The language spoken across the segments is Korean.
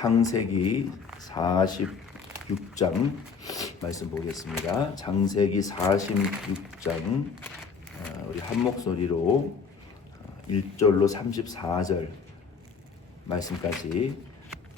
창세기 46장 말씀 보겠습니다. 창세기 46장 우리 한 목소리로 1절로 34절 말씀까지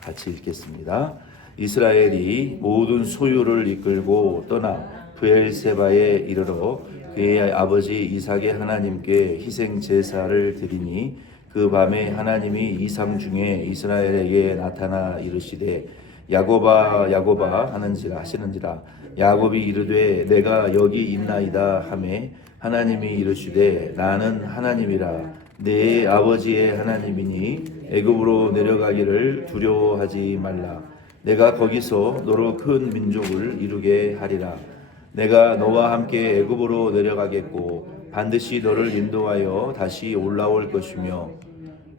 같이 읽겠습니다. 이스라엘이 모든 소유를 이끌고 떠나 브엘세바에 이르러 그의 아버지 이삭의 하나님께 희생 제사를 드리니 그 밤에 하나님이 이상 중에 이스라엘에게 나타나 이르시되 야곱아 야곱아 하시는지라 야곱이 이르되 내가 여기 있나이다 하매 하나님이 이르시되 나는 하나님이라 내 아버지의 하나님이니 애굽으로 내려가기를 두려워하지 말라. 내가 거기서 너로 큰 민족을 이루게 하리라. 내가 너와 함께 애굽으로 내려가겠고 반드시 너를 인도하여 다시 올라올 것이며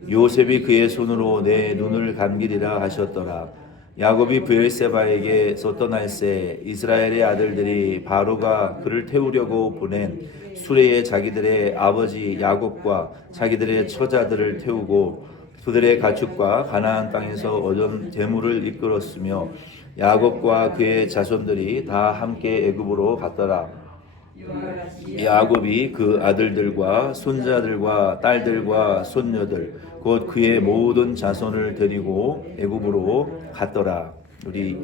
요셉이 그의 손으로 내 눈을 감기리라 하셨더라. 야곱이 브엘세바에게서 떠날새 이스라엘의 아들들이 바로가 그를 태우려고 보낸 수레에 자기들의 아버지 야곱과 자기들의 처자들을 태우고 그들의 가축과 가나안 땅에서 얻은 재물을 이끌었으며 야곱과 그의 자손들이 다 함께 애굽으로 갔더라. 야곱이 그 아들들과 손자들과 딸들과 손녀들 곧 그의 모든 자손을 데리고 애굽으로 갔더라. 우리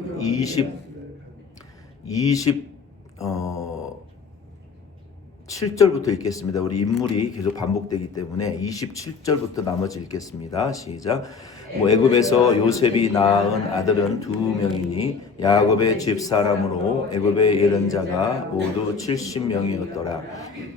27절부터 읽겠습니다. 우리 인물이 계속 반복되기 때문에 27절부터 나머지 읽겠습니다. 시작. 애굽에서 요셉이 낳은 아들은 2명이니 야곱의 집사람으로 애굽에 이른 자가 모두 70명이었더라.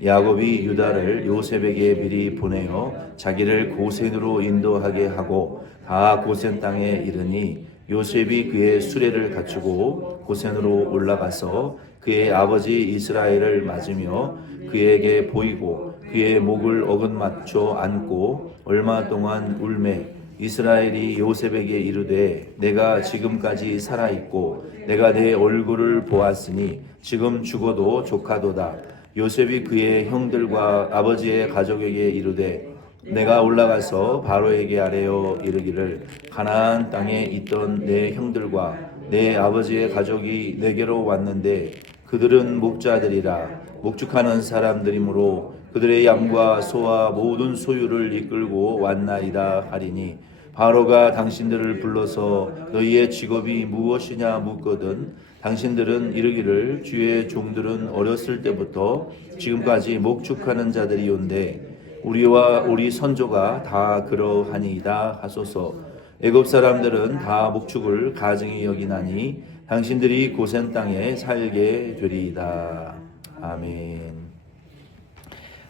야곱이 유다를 요셉에게 미리 보내어 자기를 고센으로 인도하게 하고 다 고센 땅에 이르니 요셉이 그의 수레를 갖추고 고센으로 올라가서 그의 아버지 이스라엘을 맞으며 그에게 보이고 그의 목을 어긋맞춰 안고 얼마 동안 울매 이스라엘이 요셉에게 이르되 내가 지금까지 살아있고 내가 내 얼굴을 보았으니 지금 죽어도 조카도다. 요셉이 그의 형들과 아버지의 가족에게 이르되 내가 올라가서 바로에게 아뢰어 이르기를 가나안 땅에 있던 내 형들과 내 아버지의 가족이 내게로 왔는데 그들은 목자들이라 목축하는 사람들이므로 그들의 양과 소와 모든 소유를 이끌고 왔나이다 하리니 바로가 당신들을 불러서 너희의 직업이 무엇이냐 묻거든 당신들은 이르기를 주의 종들은 어렸을 때부터 지금까지 목축하는 자들이온데 우리와 우리 선조가 다 그러하니이다 하소서. 애굽 사람들은 다 목축을 가증히 여기나니 당신들이 고센 땅에 살게 되리이다. 아멘.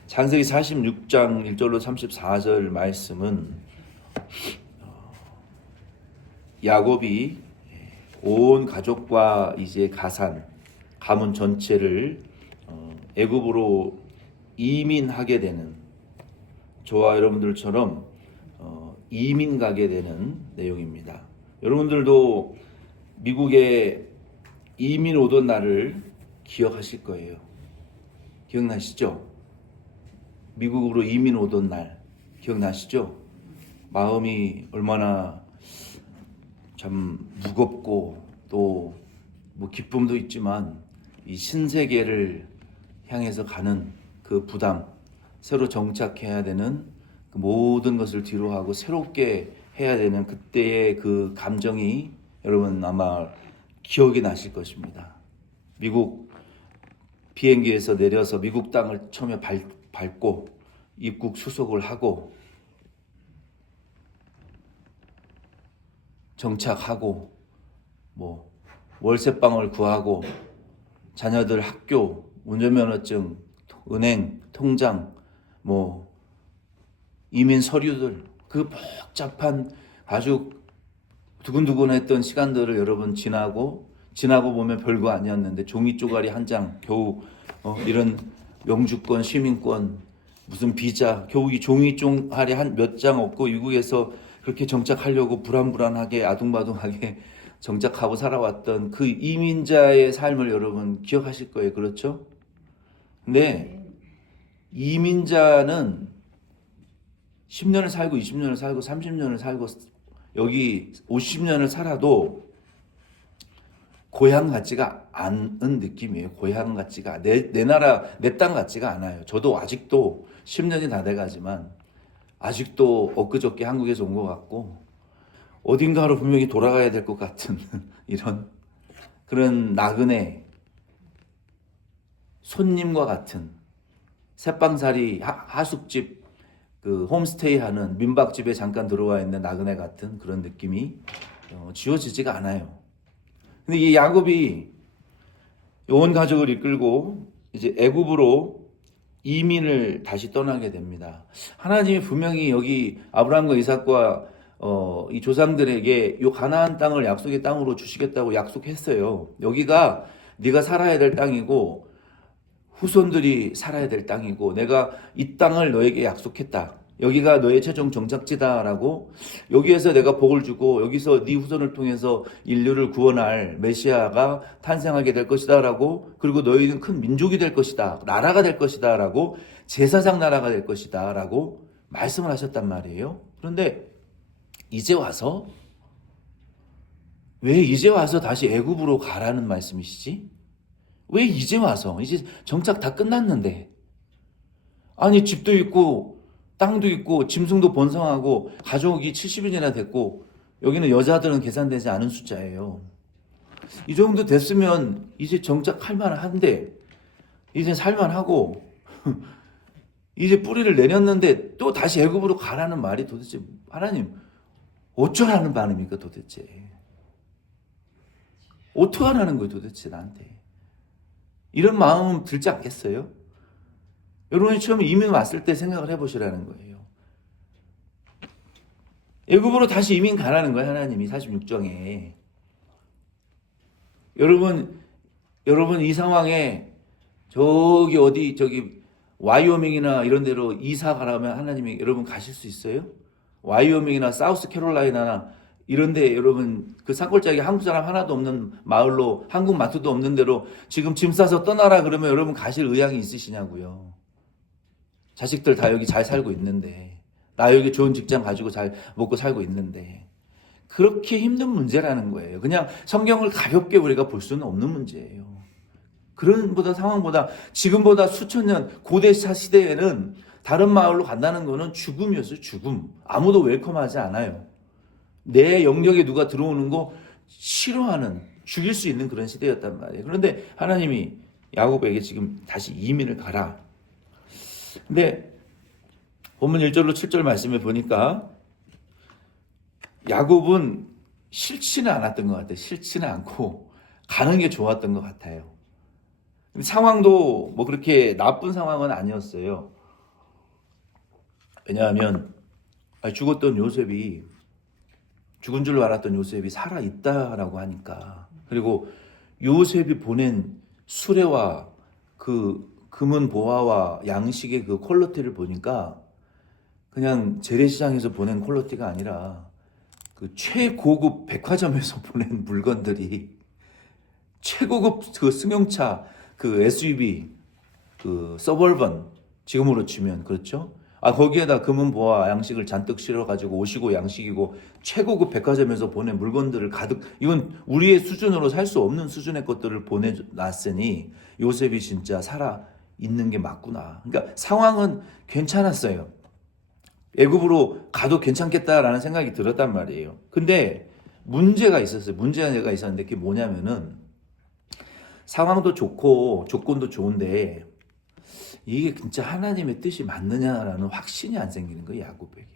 창세기 46장 1절로 34절 말씀은 야곱이 온 가족과 이제 가문 전체를 애굽으로 이민하게 되는 저와 여러분들처럼 이민 가게 되는 내용입니다. 여러분들도 미국에 이민 오던 날을 기억하실 거예요. 기억나시죠? 미국으로 이민 오던 날 기억나시죠? 마음이 얼마나 참 무겁고 또 뭐 기쁨도 있지만 이 신세계를 향해서 가는 그 부담, 새로 정착해야 되는 그 모든 것을 뒤로하고 새롭게 해야 되는 그때의 그 감정이 여러분 아마 기억이 나실 것입니다. 미국 비행기에서 내려서 미국 땅을 처음에 밟고 입국 수속을 하고 정착하고 뭐 월세방을 구하고 자녀들 학교, 운전면허증, 은행, 통장, 뭐 이민 서류들 그 복잡한 아주 두근두근했던 시간들을 여러분 지나고 보면 별거 아니었는데 종이 쪼가리 한 장 겨우 이런 영주권, 시민권, 무슨 비자 겨우 이 종이 쪼가리 한 몇 장 없고 미국에서 그렇게 정착하려고 불안불안하게 아둥바둥하게 정착하고 살아왔던 그 이민자의 삶을 여러분 기억하실 거예요. 그렇죠? 근데 이민자는 10년을 살고 20년을 살고 30년을 살고 여기 50년을 살아도 고향 같지가 않은 느낌이에요. 고향 같지가, 내 나라, 내 땅 같지가 않아요. 저도 아직도 10년이 다 돼가지만 아직도 엊그저께 한국에서 온 것 같고 어딘가로 분명히 돌아가야 될 것 같은 이런 그런 나그네 손님과 같은 새빵살이 하숙집 그 홈스테이 하는 민박집에 잠깐 들어와 있는 나그네 같은 그런 느낌이 지워지지가 않아요. 근데 이 야곱이 온 가족을 이끌고 이제 애굽으로 이민을 다시 떠나게 됩니다. 하나님이 분명히 여기 아브라함과 이삭과 이 조상들에게 이 가나안 땅을 약속의 땅으로 주시겠다고 약속했어요. 여기가 네가 살아야 될 땅이고 후손들이 살아야 될 땅이고 내가 이 땅을 너에게 약속했다. 여기가 너의 최종 정착지다라고 여기에서 내가 복을 주고 여기서 네 후손을 통해서 인류를 구원할 메시아가 탄생하게 될 것이다라고 그리고 너희는 큰 민족이 될 것이다. 나라가 될 것이다라고 제사장 나라가 될 것이다라고 말씀을 하셨단 말이에요. 그런데 이제 와서 왜 이제 와서 다시 애굽으로 가라는 말씀이시지? 왜 이제 와서? 이제 정착 다 끝났는데. 아니 집도 있고 땅도 있고 짐승도 번성하고 가족이 70인이나 됐고 여기는 여자들은 계산되지 않은 숫자예요. 이 정도 됐으면 이제 정착할 만한데 이제 살만하고 이제 뿌리를 내렸는데 또 다시 애굽으로 가라는 말이 도대체 하나님 어쩌라는 말입니까 도대체? 어떡하라는 거예요 도대체 나한테? 이런 마음 들지 않겠어요? 여러분이 처음 이민 왔을 때 생각을 해보시라는 거예요. 애굽으로 다시 이민 가라는 거예요. 하나님이 46장에. 여러분 이 상황에 저기 와이오밍이나 이런 데로 이사 가라면 하나님이 여러분 가실 수 있어요? 와이오밍이나 사우스 캐롤라이나나 이런데 여러분 그 산골짜기 한국 사람 하나도 없는 마을로 한국 마트도 없는 데로 지금 짐 싸서 떠나라 그러면 여러분 가실 의향이 있으시냐고요. 자식들 다 여기 잘 살고 있는데 나 여기 좋은 직장 가지고 잘 먹고 살고 있는데 그렇게 힘든 문제라는 거예요. 그냥 성경을 가볍게 우리가 볼 수는 없는 문제예요. 그런 상황보다 지금보다 수천 년 고대사 시대에는 다른 마을로 간다는 거는 죽음이었어요. 죽음. 아무도 웰컴하지 않아요. 내 영역에 누가 들어오는 거 싫어하는 죽일 수 있는 그런 시대였단 말이에요. 그런데 하나님이 야곱에게 지금 다시 이민을 가라. 근데 본문 1절로 7절 말씀에 보니까 야곱은 싫지는 않았던 것 같아요. 싫지는 않고 가는 게 좋았던 것 같아요. 상황도 뭐 그렇게 나쁜 상황은 아니었어요. 왜냐하면 죽었던 요셉이 죽은 줄 알았던 요셉이 살아있다라고 하니까 그리고 요셉이 보낸 수레와 그 금은 보화와 양식의 그 퀄리티를 보니까 그냥 재래시장에서 보낸 퀄리티가 아니라 그 최고급 백화점에서 보낸 물건들이 최고급 그 승용차 그 SUV 그 서벌번 지금으로 치면 그렇죠? 거기에다 금은 보화 양식을 잔뜩 실어가지고 옷이고 양식이고 최고급 백화점에서 보낸 물건들을 가득 이건 우리의 수준으로 살 수 없는 수준의 것들을 보내놨으니 요셉이 진짜 살아 있는 게 맞구나. 그러니까 상황은 괜찮았어요. 애굽으로 가도 괜찮겠다라는 생각이 들었단 말이에요. 근데 문제가 있었어요. 문제가 있었는데 그게 뭐냐면은 상황도 좋고 조건도 좋은데 이게 진짜 하나님의 뜻이 맞느냐라는 확신이 안 생기는 거예요. 야곱에게.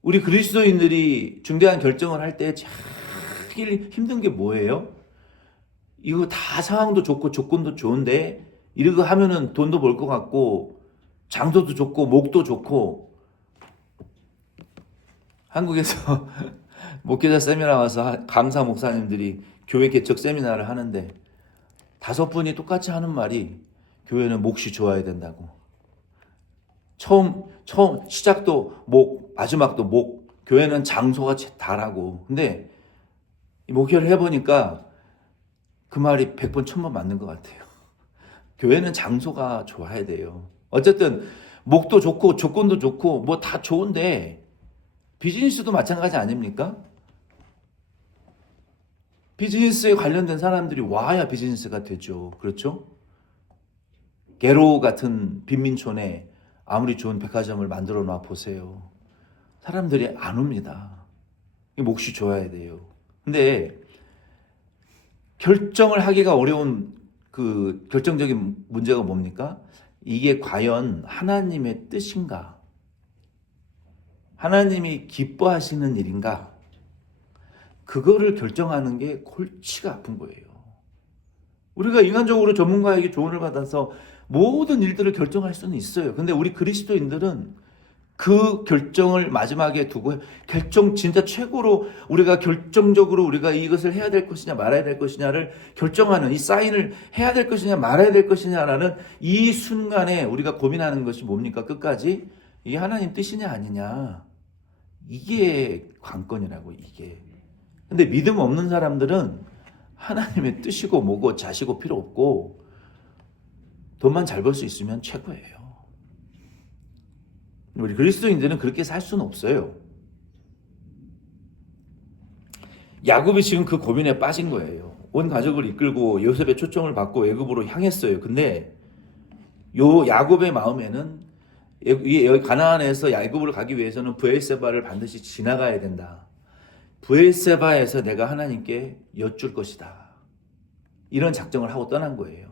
우리 그리스도인들이 중대한 결정을 할 때 제일 힘든 게 뭐예요? 이거 다 상황도 좋고 조건도 좋은데 이러고 하면은 돈도 벌 것 같고 장소도 좋고 목도 좋고 한국에서 목회자 세미나 와서 강사 목사님들이 교회 개척 세미나를 하는데 5분이 똑같이 하는 말이 교회는 몫이 좋아야 된다고. 처음 시작도 목, 마지막도 목. 교회는 장소가 다라고. 근데 목회를 해보니까 그 말이 100번 1000번 맞는 것 같아요. 교회는 장소가 좋아야 돼요. 어쨌든 목도 좋고 조건도 좋고 뭐 다 좋은데 비즈니스도 마찬가지 아닙니까? 비즈니스에 관련된 사람들이 와야 비즈니스가 되죠. 그렇죠? 게로 같은 빈민촌에 아무리 좋은 백화점을 만들어 놔 보세요. 사람들이 안 옵니다. 몫이 좋아야 돼요. 근데 결정을 하기가 어려운 그 결정적인 문제가 뭡니까? 이게 과연 하나님의 뜻인가? 하나님이 기뻐하시는 일인가? 그거를 결정하는 게 골치가 아픈 거예요. 우리가 인간적으로 전문가에게 조언을 받아서 모든 일들을 결정할 수는 있어요. 근데 우리 그리스도인들은 그 결정을 마지막에 두고 결정 진짜 최고로 우리가 결정적으로 우리가 이것을 해야 될 것이냐 말아야 될 것이냐를 결정하는 이 사인을 해야 될 것이냐 말아야 될 것이냐라는 이 순간에 우리가 고민하는 것이 뭡니까? 끝까지 이게 하나님 뜻이냐 아니냐. 이게 관건이라고 이게. 근데 믿음 없는 사람들은 하나님의 뜻이고 뭐고 자시고 필요 없고 돈만 잘 벌 수 있으면 최고예요. 우리 그리스도인들은 그렇게 살 수는 없어요. 야곱이 지금 그 고민에 빠진 거예요. 온 가족을 이끌고 요셉의 초청을 받고 애굽으로 향했어요. 근데 요 야곱의 마음에는 여기 가나안에서 애굽으로 가기 위해서는 브엘세바를 반드시 지나가야 된다. 브엘세바에서 내가 하나님께 여쭐 것이다. 이런 작정을 하고 떠난 거예요.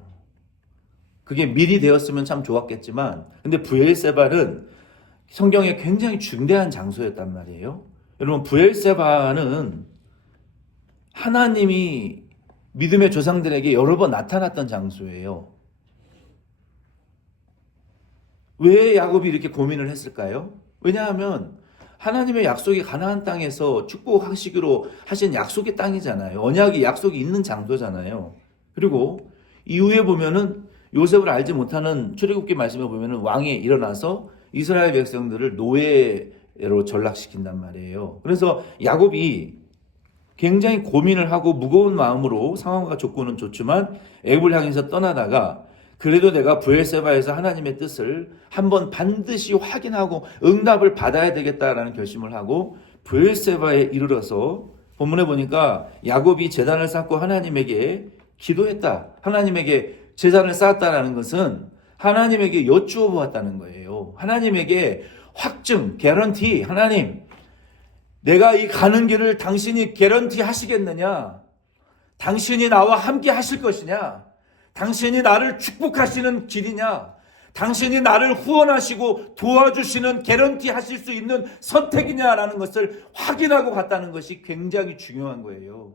그게 미리 되었으면 참 좋았겠지만 근데 브엘세바는 성경에 굉장히 중대한 장소였단 말이에요. 여러분 브엘세바는 하나님이 믿음의 조상들에게 여러 번 나타났던 장소예요. 왜 야곱이 이렇게 고민을 했을까요? 왜냐하면 하나님의 약속이 가나안 땅에서 축복하시기로 하신 약속의 땅이잖아요. 언약이 약속이 있는 장소잖아요. 그리고 이후에 보면은 요셉을 알지 못하는 출애굽기 말씀에 보면은 왕이 일어나서 이스라엘 백성들을 노예로 전락시킨단 말이에요. 그래서 야곱이 굉장히 고민을 하고 무거운 마음으로 상황과 조건은 좋지만 애굽을 향해서 떠나다가 그래도 내가 브엘세바에서 하나님의 뜻을 한번 반드시 확인하고 응답을 받아야 되겠다라는 결심을 하고 브엘세바에 이르러서 본문에 보니까 야곱이 제단을 쌓고 하나님에게 기도했다. 하나님에게 제단을 쌓았다라는 것은 하나님에게 여쭈어 보았다는 거예요. 하나님에게 확증, 개런티, 하나님, 내가 이 가는 길을 당신이 개런티 하시겠느냐? 당신이 나와 함께 하실 것이냐? 당신이 나를 축복하시는 길이냐? 당신이 나를 후원하시고 도와주시는 개런티 하실 수 있는 선택이냐라는 것을 확인하고 갔다는 것이 굉장히 중요한 거예요.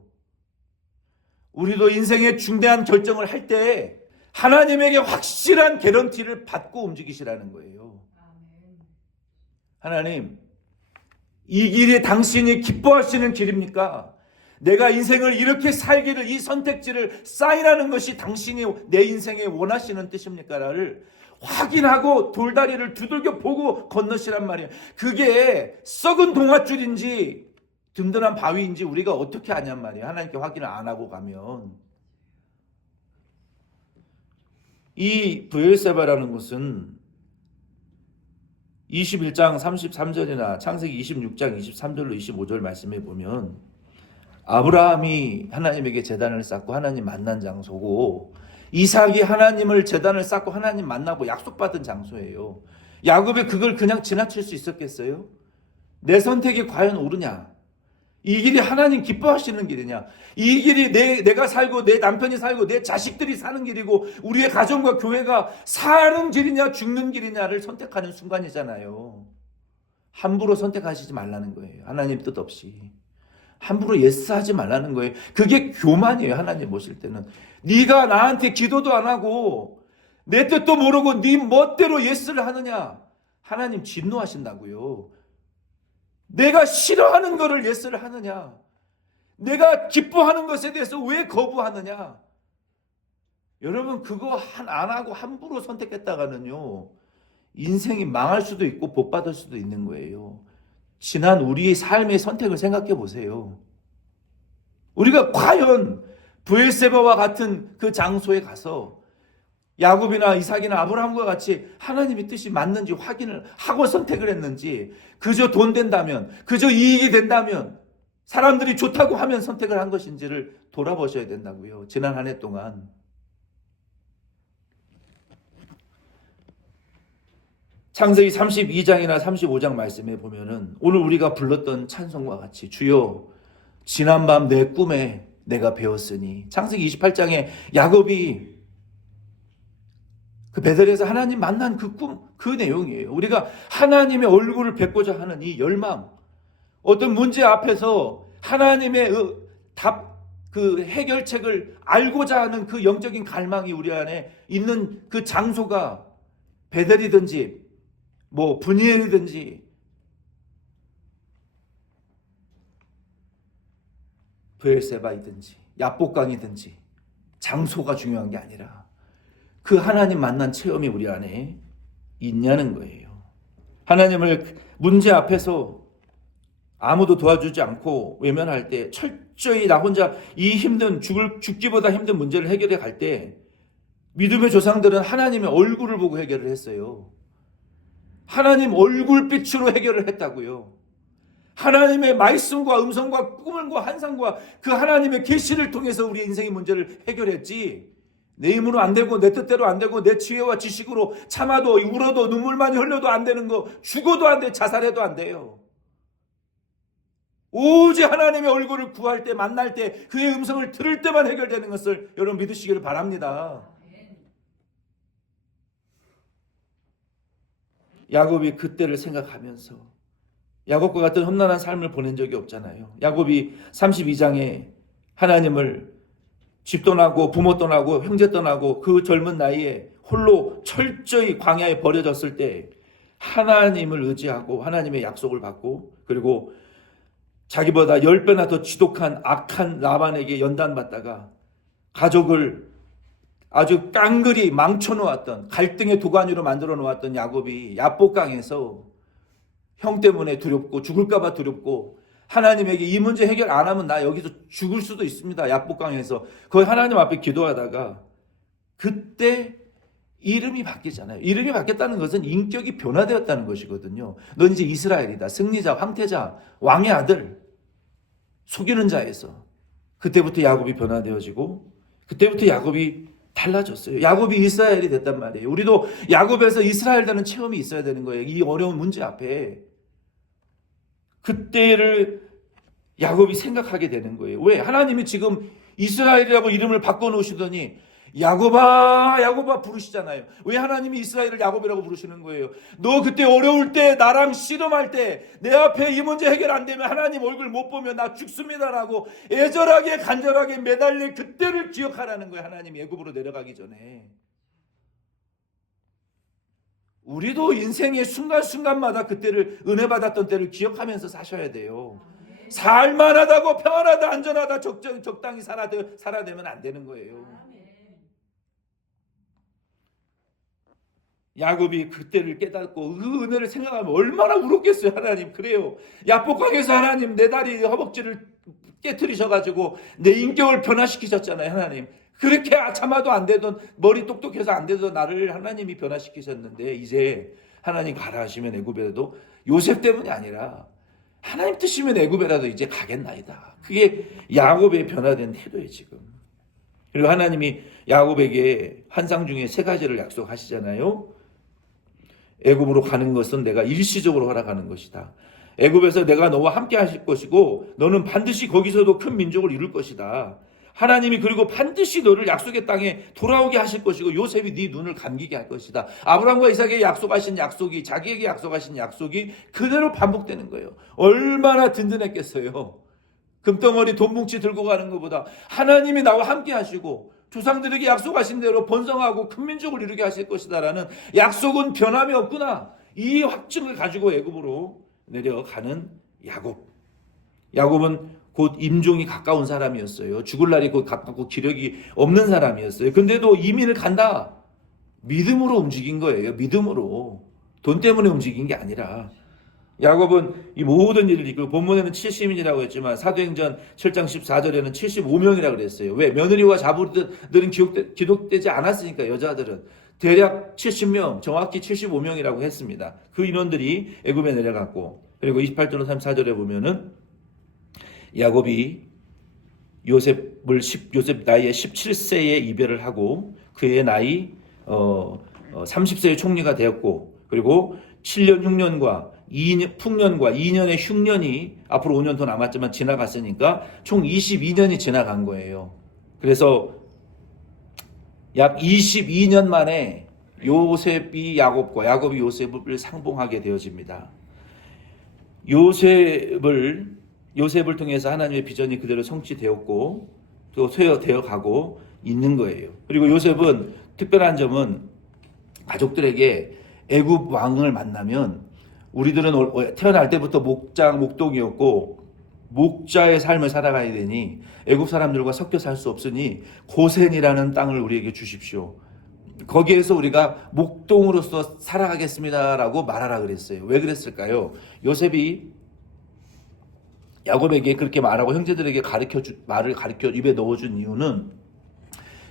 우리도 인생의 중대한 결정을 할 때 하나님에게 확실한 개런티를 받고 움직이시라는 거예요. 하나님, 이 길이 당신이 기뻐하시는 길입니까? 내가 인생을 이렇게 살기를 이 선택지를 쌓이라는 것이 당신이 내 인생에 원하시는 뜻입니까?를 확인하고 돌다리를 두들겨 보고 건너시란 말이에요. 그게 썩은 동아줄인지 든든한 바위인지 우리가 어떻게 아냔 말이에요. 하나님께 확인을 안 하고 가면. 이 브엘세바라는 것은 21장 33절이나 창세기 26장 23절로 25절 말씀해 보면 아브라함이 하나님에게 제단을 쌓고 하나님 만난 장소고 이삭이 하나님을 제단을 쌓고 하나님 만나고 약속받은 장소예요. 야곱이 그걸 그냥 지나칠 수 있었겠어요? 내 선택이 과연 옳으냐? 이 길이 하나님 기뻐하시는 길이냐? 이 길이 내가 살고 내 남편이 살고 내 자식들이 사는 길이고 우리의 가정과 교회가 사는 길이냐 죽는 길이냐를 선택하는 순간이잖아요. 함부로 선택하시지 말라는 거예요. 하나님 뜻 없이. 함부로 예스하지 말라는 거예요. 그게 교만이에요. 하나님 모실 때는. 네가 나한테 기도도 안 하고 내 뜻도 모르고 네 멋대로 예스를 하느냐? 하나님 진노하신다고요. 내가 싫어하는 것을 예스를 하느냐? 내가 기뻐하는 것에 대해서 왜 거부하느냐? 여러분 그거 안 하고 함부로 선택했다가는요 인생이 망할 수도 있고 복 받을 수도 있는 거예요. 지난 우리의 삶의 선택을 생각해 보세요. 우리가 과연 브엘세바와 같은 그 장소에 가서 야곱이나 이삭이나 아브라함과 같이 하나님의 뜻이 맞는지 확인을 하고 선택을 했는지, 그저 돈 된다면, 그저 이익이 된다면, 사람들이 좋다고 하면 선택을 한 것인지를 돌아보셔야 된다고요. 지난 한 해 동안. 창세기 32장이나 35장 말씀에 보면은 오늘 우리가 불렀던 찬송과 같이 주여 지난밤 내 꿈에 내가 배웠으니, 창세기 28장에 야곱이 그 베델에서 하나님 만난 그 꿈, 그 내용이에요. 우리가 하나님의 얼굴을 뵙고자 하는 이 열망, 어떤 문제 앞에서 하나님의 그 해결책을 알고자 하는 그 영적인 갈망이 우리 안에 있는 그 장소가 베델이든지 뭐 브니엘이든지 브엘세바이든지 야복강이든지 장소가 중요한 게 아니라 그 하나님 만난 체험이 우리 안에 있냐는 거예요. 하나님을 문제 앞에서 아무도 도와주지 않고 외면할 때, 철저히 나 혼자 이 힘든 죽기보다 힘든 문제를 해결해 갈 때, 믿음의 조상들은 하나님의 얼굴을 보고 해결을 했어요. 하나님 얼굴빛으로 해결을 했다고요. 하나님의 말씀과 음성과 꿈과 환상과 그 하나님의 계시를 통해서 우리의 인생의 문제를 해결했지, 내 힘으로 안 되고 내 뜻대로 안 되고 내 지혜와 지식으로 참아도 울어도 눈물 많이 흘려도 안 되는 거, 죽어도 안 돼, 자살해도 안 돼요. 오직 하나님의 얼굴을 구할 때, 만날 때, 그의 음성을 들을 때만 해결되는 것을 여러분 믿으시기를 바랍니다. 야곱이 그때를 생각하면서, 야곱과 같은 험난한 삶을 보낸 적이 없잖아요. 야곱이 32장에 하나님을 집 떠나고 부모 떠나고 형제 떠나고 그 젊은 나이에 홀로 철저히 광야에 버려졌을 때 하나님을 의지하고 하나님의 약속을 받고, 그리고 자기보다 10배나 더 지독한 악한 라반에게 연단받다가 가족을 아주 깡그리 망쳐놓았던, 갈등의 도가니로 만들어 놓았던 야곱이 야복강에서 형 때문에 두렵고 죽을까 봐 두렵고, 하나님에게 이 문제 해결 안 하면 나 여기서 죽을 수도 있습니다, 야복강에서. 거기 하나님 앞에 기도하다가 그때 이름이 바뀌잖아요. 이름이 바뀌었다는 것은 인격이 변화되었다는 것이거든요. 넌 이제 이스라엘이다, 승리자, 황태자, 왕의 아들, 속이는 자에서. 그때부터 야곱이 변화되어지고 그때부터 야곱이 달라졌어요. 야곱이 이스라엘이 됐단 말이에요. 우리도 야곱에서 이스라엘 되는 체험이 있어야 되는 거예요. 이 어려운 문제 앞에. 그때를 야곱이 생각하게 되는 거예요. 왜? 하나님이 지금 이스라엘이라고 이름을 바꿔놓으시더니 야곱아 야곱아 부르시잖아요. 왜 하나님이 이스라엘을 야곱이라고 부르시는 거예요? 너 그때 어려울 때, 나랑 씨름할 때, 내 앞에 이 문제 해결 안 되면 하나님 얼굴 못 보면 나 죽습니다라고 애절하게 간절하게 매달린 그때를 기억하라는 거예요. 하나님이 애굽으로 내려가기 전에. 우리도 인생의 순간순간마다 그때를, 은혜 받았던 때를 기억하면서 사셔야 돼요. 살만하다고, 평안하다, 안전하다, 적당히 살아되면 안 되는 거예요. 야곱이 그때를 깨닫고 그 은혜를 생각하면 얼마나 울었겠어요. 하나님, 그래요. 야복강에서 하나님 내 다리 허벅지를 깨트리셔가지고 내 인격을 변화시키셨잖아요. 하나님, 그렇게 참아도 안 되던, 머리 똑똑해서 안 되던 나를 하나님이 변화시키셨는데, 이제 하나님 가라 하시면 애굽에라도, 요셉 때문이 아니라 하나님 뜻이면 애굽에라도 이제 가겠나이다. 그게 야곱의 변화된 태도예요 지금. 그리고 하나님이 야곱에게 환상 중에 3가지를 약속하시잖아요. 애굽으로 가는 것은 내가 일시적으로 허락하는 것이다. 애굽에서 내가 너와 함께 하실 것이고 너는 반드시 거기서도 큰 민족을 이룰 것이다. 하나님이 그리고 반드시 너를 약속의 땅에 돌아오게 하실 것이고 요셉이 네 눈을 감기게 할 것이다. 아브라함과 이삭에게 약속하신 약속이, 자기에게 약속하신 약속이 그대로 반복되는 거예요. 얼마나 든든했겠어요. 금덩어리 돈 뭉치 들고 가는 것보다 하나님이 나와 함께 하시고 조상들에게 약속하신 대로 번성하고 큰 민족을 이루게 하실 것이다라는 약속은 변함이 없구나, 이 확증을 가지고 애굽으로 내려가는 야곱. 야곱은 곧 임종이 가까운 사람이었어요. 죽을 날이 곧 가깝고 기력이 없는 사람이었어요. 근데도 이민을 간다, 믿음으로 움직인 거예요. 믿음으로. 돈 때문에 움직인 게 아니라. 야곱은 이 모든 일을 이끌고 본문에는 70인이라고 했지만 사도행전 7장 14절에는 75명이라고 그랬어요. 왜? 며느리와 자부들은 기록되지 않았으니까 여자들은 대략 70명, 정확히 75명이라고 했습니다. 그 인원들이 애굽에 내려갔고, 그리고 28절 34절에 보면은 야곱이 요셉 나이에 17세에 이별을 하고 그의 나이 30세의 총리가 되었고, 그리고 7년 흉년과 2년의 흉년이 앞으로 5년 더 남았지만 지나갔으니까 총 22년이 지나간 거예요. 그래서 약 22년 만에 요셉이 야곱이 요셉을 상봉하게 되어집니다. 요셉을 통해서 하나님의 비전이 그대로 성취되었고 또 되어 가고 있는 거예요. 그리고 요셉은 특별한 점은 가족들에게 애굽 왕을 만나면 우리들은 태어날 때부터 목동이었고 목자의 삶을 살아가야 되니 애굽 사람들과 섞여 살 수 없으니 고센이라는 땅을 우리에게 주십시오. 거기에서 우리가 목동으로서 살아가겠습니다라고 말하라 그랬어요. 왜 그랬을까요? 요셉이 야곱에게 그렇게 말하고 형제들에게 말을 가르쳐 입에 넣어준 이유는,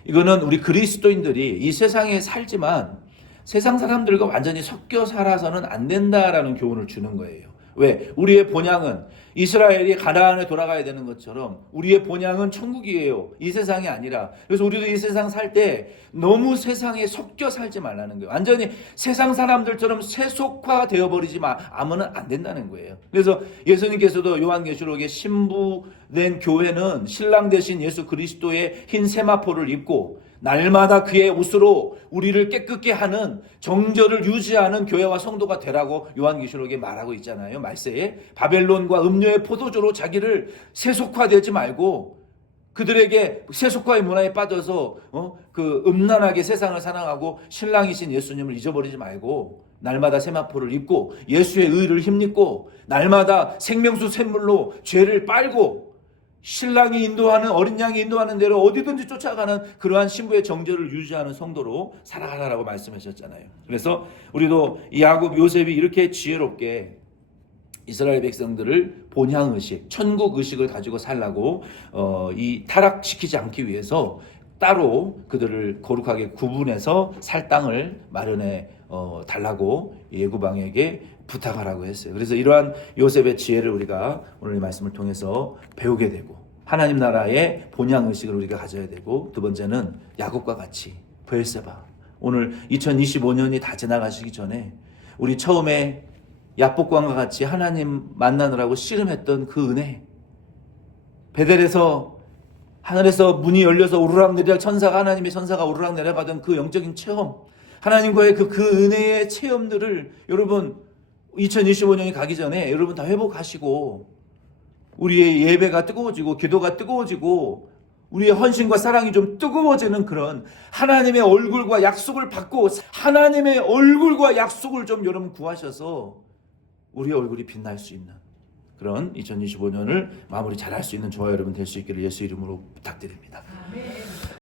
이거는 우리 그리스도인들이 이 세상에 살지만 세상 사람들과 완전히 섞여 살아서는 안 된다라는 교훈을 주는 거예요. 왜? 우리의 본향은 이스라엘이 가나안에 돌아가야 되는 것처럼 우리의 본향은 천국이에요. 이 세상이 아니라. 그래서 우리도 이 세상 살 때 너무 세상에 섞여 살지 말라는 거예요. 완전히 세상 사람들처럼 세속화 되어버리지 않으면 안 된다는 거예요. 그래서 예수님께서도 요한계시록에 신부된 교회는 신랑 대신 예수 그리스도의 흰 세마포를 입고 날마다 그의 옷으로 우리를 깨끗게 하는 정절을 유지하는 교회와 성도가 되라고 요한계시록에 말하고 있잖아요. 말세에 바벨론과 음료의 포도주로 자기를 세속화되지 말고 그들에게 세속화의 문화에 빠져서 그 음란하게 세상을 사랑하고 신랑이신 예수님을 잊어버리지 말고 날마다 세마포를 입고 예수의 의를 힘입고 날마다 생명수 샘물로 죄를 빨고 신랑이 인도하는, 어린 양이 인도하는 대로 어디든지 쫓아가는 그러한 신부의 정절을 유지하는 성도로 살아가라고 말씀하셨잖아요. 그래서 우리도 야곱, 요셉이 이렇게 지혜롭게 이스라엘 백성들을 본향의식, 천국의식을 가지고 살라고 이 타락시키지 않기 위해서 따로 그들을 거룩하게 구분해서 살 땅을 마련해 달라고 애굽 왕에게 부탁하라고 했어요. 그래서 이러한 요셉의 지혜를 우리가 오늘 이 말씀을 통해서 배우게 되고 하나님 나라의 본향의식을 우리가 가져야 되고, 두 번째는 야곱과 같이 브엘세바, 오늘 2025년이 다 지나가시기 전에 우리 처음에 야복강과 같이 하나님 만나느라고 씨름했던 그 은혜, 베델에서 하늘에서 문이 열려서 오르락내리락 하나님의 천사가 오르락 내려가던 그 영적인 체험, 하나님과의 그 은혜의 체험들을 여러분 2025년이 가기 전에 여러분 다 회복하시고 우리의 예배가 뜨거워지고 기도가 뜨거워지고 우리의 헌신과 사랑이 좀 뜨거워지는 그런 하나님의 얼굴과 약속을 받고 하나님의 얼굴과 약속을 좀 여러분 구하셔서 우리의 얼굴이 빛날 수 있는 그런 2025년을 마무리 잘할 수 있는 저와 여러분 될 수 있기를 예수 이름으로 부탁드립니다. 아멘.